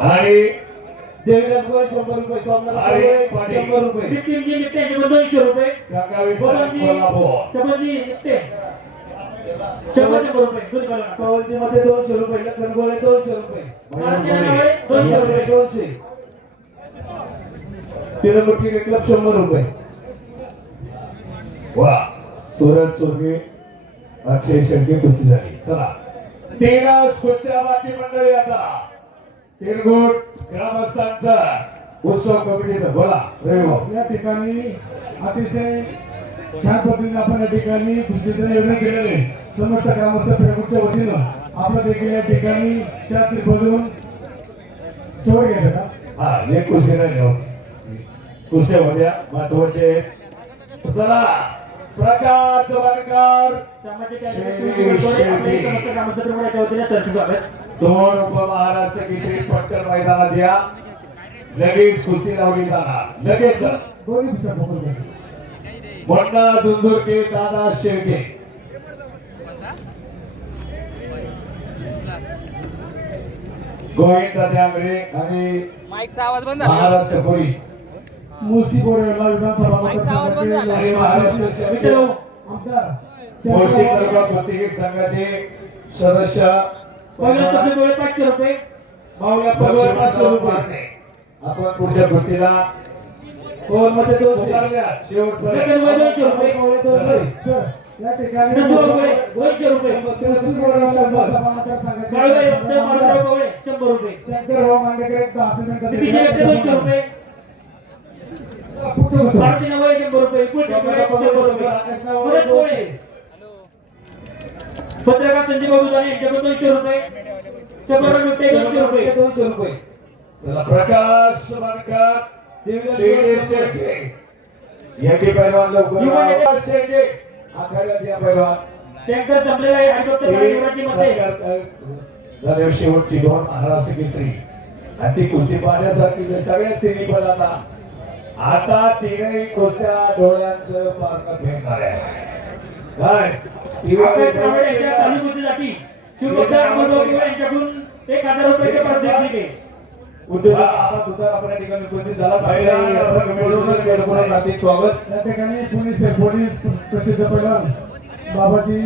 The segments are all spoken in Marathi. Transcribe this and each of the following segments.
आणि देवीदास गोळे 100 रुपये, सोमनाथ गोळे 100 रुपये, नितीनजी नित्ते यांच्याकडून 200 रुपये, काकावीस बबनजी कोल्हापूर सबनजी नित्ते 100 रुपये, दोन्ही बाजूला. पवनजी मध्ये 200 रुपये, लखन गोळे 200 रुपये, भारतीय नावे 200 रुपये, 200, तिरुपती क्लब 100 रुपये. वा सूरज चोरगे अक्षय शेळके कुस्ती झाली. चला तेराच कुस्त्या बाकी मंडळी. आता तिरगुट ग्रामस्थांचा उत्सव कमिटीचा बोला रविभाऊ. या ठिकाणी अतिशय छान पद्धतीने आपण या ठिकाणी कुस्तीचं नियोजन केलेले समस्त ग्रामस्थ पिरगुटच्या वतीनं आपलं देखील या ठिकाणी शास्त्री बदलून सोड घेतात. हा एक कुस्ती नाही हो. कुस्त्या होत्या महत्वाचे. चला प्रकाश वाडकर सामाजिक कार्यकर्ते आपले समस्त ग्रामस्थ प्रमुखाच्या वतीने सरसे स्वागत. 2 उपमहाराष्ट्र केसरी पटकन मैदानात या. लगेच कुस्ती लावली जाणार. लगेच दोन्ही पुस्तक मोकळ करा. मोठा दुंदुरके दादा शेळके. गोविंद त्यागरे आणि माईकचा आवाज बंद झाला. महाराष्ट्र कोळी मुळशी बोरेला विधानसभा मतदारसंघाचे आणि महाराष्ट्र विषय भाऊ, आमदार मुळशी तालुका प्रतिनिधी संघाचे सदस्य पहिला सभे गोळे 500 रुपये, मावल्या पगोळे 500 रुपये, आपण पुढच्या कुस्तीला पवन मध्ये 200, उतरल्या. शेवटपर्यंत लखन गोळे 200 रुपये, गोळे 200, सर या ठिकाणी नंदू गोळे 200 रुपये, मुळशी बोरेला विधानसभा मतदारसंघाचे काळूबाई वक्ते मारुतराव गोळे 100 रुपये, शंकरराव मांडेकर एक 10 नितीनजी नित्ते 200 रुपये, पुढचं भारती नावे 100 रुपये, कुलशेठ गोळे 100 रुपये, भरत गोळे, पत्रकार संजय बाबू जाणे यांच्याकडून 200 रुपये, शंभरराव नित्ते 200 रुपये, 200 रुपये. चला प्रकाश वाडकर श्री शेळके याचे पैलवान लवकर शेळके आखाड्यात या पैलवान. टँकर संपलेला आहे. हरिभक्त युवराजी मध्ये झाले शेवटची 2 महाराष्ट्र केसरी आणि ती कुस्ती पाहण्यासारखी सगळ्यात तिन्ही पण आता तीनही कुस्त्या डोळ्यांचं पारणं फेकणार आहे. काय आकाश रावळे यांच्या चालू कुस्तीसाठी शिवभक्त अमोलराव किंवा यांच्याकडून 1000 रुपयाचे पारितोषिक दिले. उद्योजक आबा सुतार आपण या ठिकाणी उपस्थित झाला. आपल्या हार्दिक स्वागत. या ठिकाणी पोलीस प्रसिद्ध पैलवान बाबाजी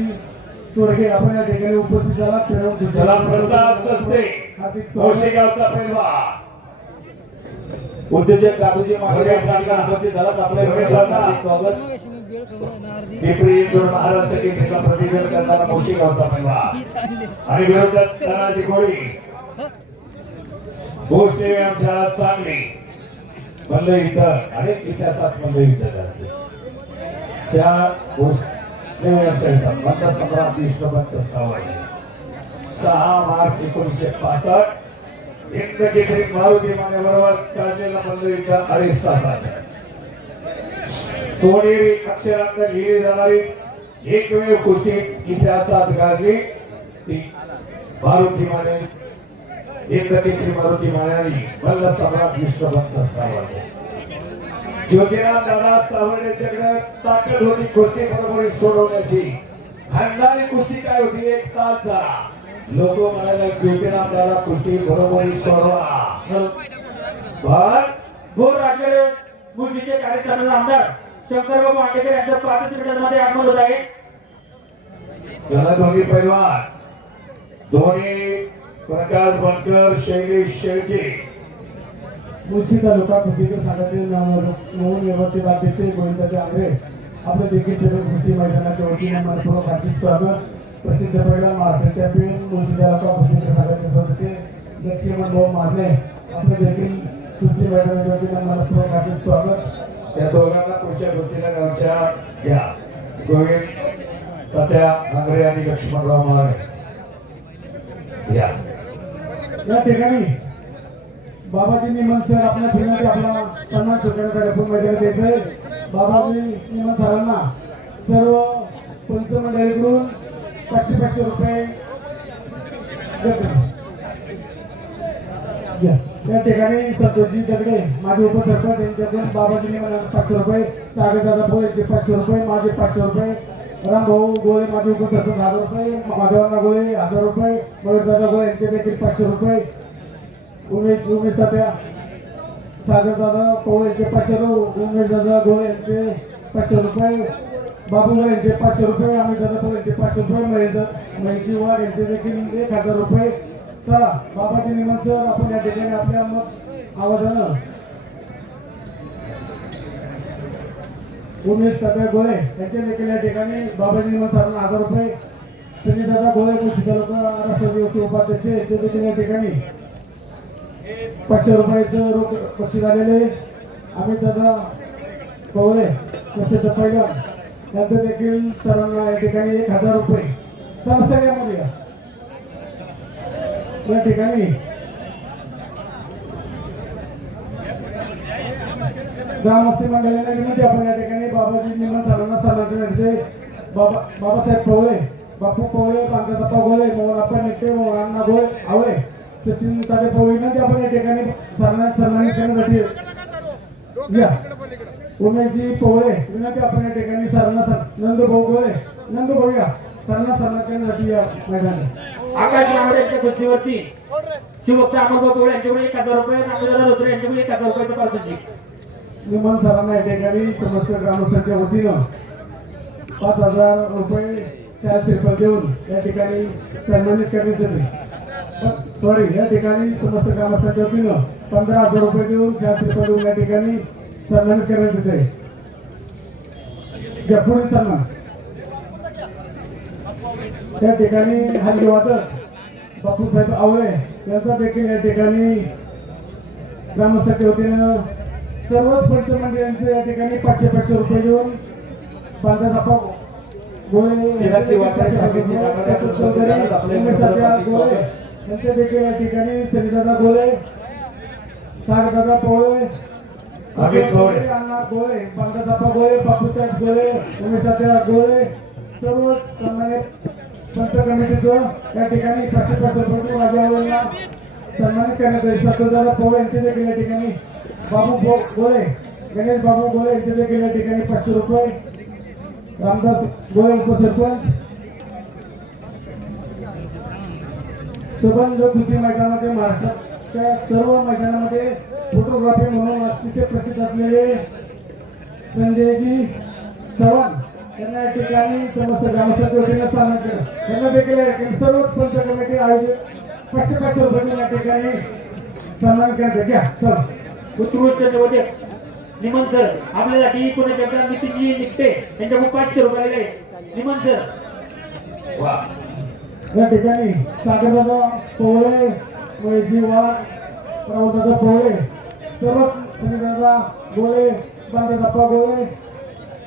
चोरगे आपण या ठिकाणी उपस्थित झाला. चला प्रसाद सस्ते हार्दिक स्वागत. कोशेगावचा पैलवान उद्योजक दादूजी मांडे उपस्थित झाला. आपल्या हार्दिक स्वागत. पिंपरी चिंचवड महाराष्ट्र केसरीला प्रतिनिधित्व करणारा कोशेगावचा पैलवान आणि विरोधात तानाजी कोळी भोसले आमच्या सांगली मल्ल इथं अनेक इतिहासात मल्ल युद्ध झाले. त्या भोसले आमच्या मतदारसंघात विष्णुभक्त सावंत 6 मार्च 1965 हिंद केसरी मारुती मान्यवरवर चाललेला मल्ल युद्ध 2.5 तासात सोनेरी अक्षरांत लिहिली जाणारी एकमेव कुस्ती इतिहासात गाजली ती मारुती माने हिंद केसरी मारुती माने मल्ल सम्राट विष्णुभक्त सावंत. ज्योतिराव दादा सावंत यांच्याकडे ताकद होती कुस्ती बरोबर सोडवण्याची. खानदानी कुस्ती काय होती? 1 तास झाला. लोक म्हणाले ज्योतिराव दादा कुस्ती बरोबर सोडवा. पण भोर राजगड मुळशीचे कार्यक्रमाचे आमदार शंकरबाबू आंडेकर यांच्या 5 मिनिटांमध्ये आगमन होत आहे. चला दोन्ही पैलवान दोन्ही प्रकाश बनकर शैलेश शेळके मुळशी तालुका कुस्तीगीर संघाचे नवनिर्वाचित अध्यक्ष गोविंद आंग्रे आपले देखील कुस्ती मैदानाच्या वतीने मनपूर्वक हार्दिक स्वागत. प्रसिद्ध पैलवान महाराष्ट्र चॅम्पियन मुळशी तालुका कुस्तीगीर संघाचे सदस्य लक्ष्मण भाऊ मारणे आपले देखील कुस्ती मैदानाच्या वतीने मनपूर्वक हार्दिक स्वागत. त्या दोघांना पुढच्या गोष्टीला गावच्या घ्या. गोविंद तात्या आंग्रे आणि लक्ष्मणराव माने या. या ठिकाणी बाबाजी निमन सर आपल्या फिरण्याचे आपला सन्मान स्वीकारण्यासाठी आपण मैदानात येतोय. बाबाजी निमन सरांना सर्व पंचमंडळीकडून 500 रुपये देतो. या ठिकाणी संतोषजी दगडे माझे उपसरपंच यांच्याकडून बाबाजी निमन 500 रुपये, सागरदादा भोळे यांचे 500 रुपये, माझे 500 रुपये, रामभाऊ गोळे माझे उपसरपंच 1000 रुपये, माधवराव गोळे 1000 रुपये, मयूरदादा गोळे यांचे देखील 500 रुपये उमेश तात्या सागर दादा पवार यांचे 500 रुपये, उमेश दादा गोळे यांचे 500 रुपये, बाबूभाई यांचे 500 रुपये, अमित दादा पवार यांचे 500 रुपये, महेशजी वाघ यांचे देखील 1000 रुपये. चला बाबाजी निमन सर, आपण या ठिकाणी आपल्या मत आवाजानं उमेश तात्या गोळे यांचे देखील या ठिकाणी बाबाजी निमन सरांना 1000 रुपये, सनी दादा गोळे मुळशी तालुका राष्ट्रवादी युवक उपाध्यक्ष यांचे देखील या ठिकाणी 500 रुपयाचं रोख बक्षीस आलेले. अमित दादा पवळे प्रसिद्ध पैलवान यांचं देखील सर्वांना या ठिकाणी 1000 रुपये. चला सगळ्यामध्ये या ठिकाणी ग्रामस्थ मंडळींना विनंती, आपण या ठिकाणी बाबाजी निमन सरांना सन्मान बाबासाहेब पवळे, बापू पवळे, पांढरप्पा गोळे, मोहनप्पा नेते, मोहनअण्णा गोळे आवळे, सचिन तात्या पवळे विनंती, आपण या ठिकाणी सन्मानित करण्यासाठी या. उमेशजी पवळे विनंती, आपण या ठिकाणी सरांना नंदभाऊ गोळे, नंदभाऊ या सरांना सन्मान करण्यासाठी या मैदानात. आकाश रामडे यांच्या कुस्तीवरती शिवभक्त अमरभाऊ पवळे यांच्याकडे 1000 रुपये, रामदादा धोत्रे यांच्याकडे 1000 रुपयाचं पारितोषिक. निमन सरांना या ठिकाणी समस्त ग्रामस्थांच्या वतीनं 5000 रुपये शाळा श्रीफळ देऊन या ठिकाणी सन्मानित करण्यात येते. सॉरी, या ठिकाणी समस्त ग्रामस्थांच्या वतीनं 15000 रुपये देऊन शाळा श्रीफळ देऊन या ठिकाणी सन्मानित करण्यात येते. पुढील सन्मान या ठिकाणी हल्ली वादक बापूसाहेब आवळे यांचा देखील या ठिकाणी ग्रामस्थांच्या वतीनं सर्वच पंचमंडळांचे या ठिकाणी 500 रुपये देऊन बांधाप्पा गोळे चिरागची वापराची चौधरी उमेश तात्या गोळे यांचे देखील या ठिकाणी सनीदादा गोळे, सागरदादा पवळे, अमित पवळे, अण्णा गोळे, बांधाप्पा गोळे, बापूसाहेब गोळे, उमेश तात्या गोळे सर्वच सन्मानित पंच कमिटीचं या ठिकाणी 500 रुपये देऊन राजावाल्यांना सन्मानित करण्यात येईल. सत्तरदादा पवळे यांचे देखील या ठिकाणी बाबू गोळे, गणेश बाबू गोळे यांचे देखील या ठिकाणी 500 रुपये, रामदास गोळे उपसरपंच. सबंध कुस्ती मैदानामध्ये महाराष्ट्राच्या सर्व मैदानामध्ये फोटोग्राफी म्हणून अतिशय प्रसिद्ध असलेले संजयजी चव्हाण यांना या ठिकाणी समस्त ग्रामस्थांच्या वतीनं सन्मान केलं. त्यांना देखील या ठिकाणी सर्वच पंच कमिटी आयोजित 500 रुपये या ठिकाणी सन्मान करण्यात घ्या. चला उत्कृष्ट निवेदक निमन सर आपल्यासाठी पुण्याच्या नितीनजी निकटे यांच्याकडून 500 रुपये आलेले आहेत. निमन सर वा. या ठिकाणी सागरदादा पवळे, महेशजी वाघ, रावदादा पवळे, सर्व सनीदादा गोळे, बांधाप्पा गोळे,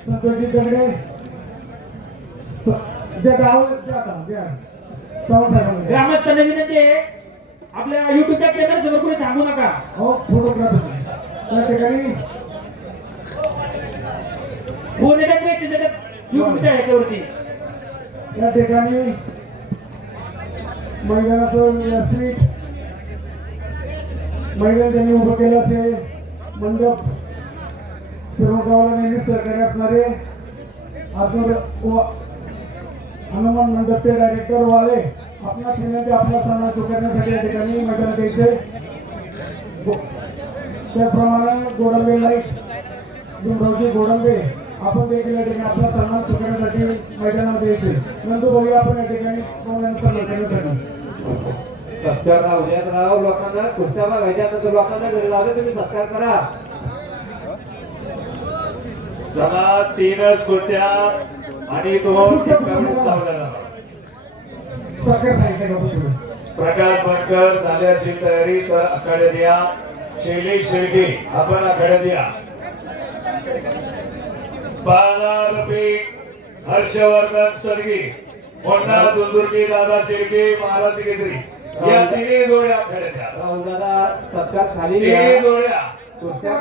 संतोषजी दगडे ग्रामस्थांना विनंती आहे, आपल्या युट्यूबच्या चॅनल समोर कुठे थांबू नका. हो फोटोग्राफी त्या ठिकाणी फोन येतात मेसेज येतात युट्यूबच्या ह्याच्यावरती. या ठिकाणी मैदानाचं व्यासपीठ मैदान त्यांनी उभं केलं असे मंडप गावाला नेहमी सहकार्य असणारे हनुमान मंडपचे डायरेक्टर वाले आपला विनंती, आपला सन्मान चुकवण्यासाठी या ठिकाणी मैदानात यायचे. त्याचप्रमाणे गोडंबे लाईट भीमरावजी गोडंबे आपण देखील या ठिकाणी आपला सन्मान चुकवण्यासाठी मैदानामध्ये यायचे. नंदू भाऊ आपण या ठिकाणी सन्मान करण्यासाठी सत्कार राहू द्यात राव. लोकांना कुस्त्या बघायच्या नंतर लोकांना घरी लावले, तुम्ही सत्कार करा. चला 3च कुस्त्या आणि 2 ठिकाणी लावल्या जाणार. सरकार सांगितलं का तुम्ही प्रकाश बनकर झाली असेल तयारी तर आखाड्यात या. शैलेश शेळके आपण आखाड्यात या. 12 रुपये हर्षवर्धन सरगी, मोठा दुंदुरकी दादा शेळके, महाराज केसरी या 3 जोड्या आखाड्यात या. राहुल दादा सत्कार खाली 3 जोड्या कुस्त्या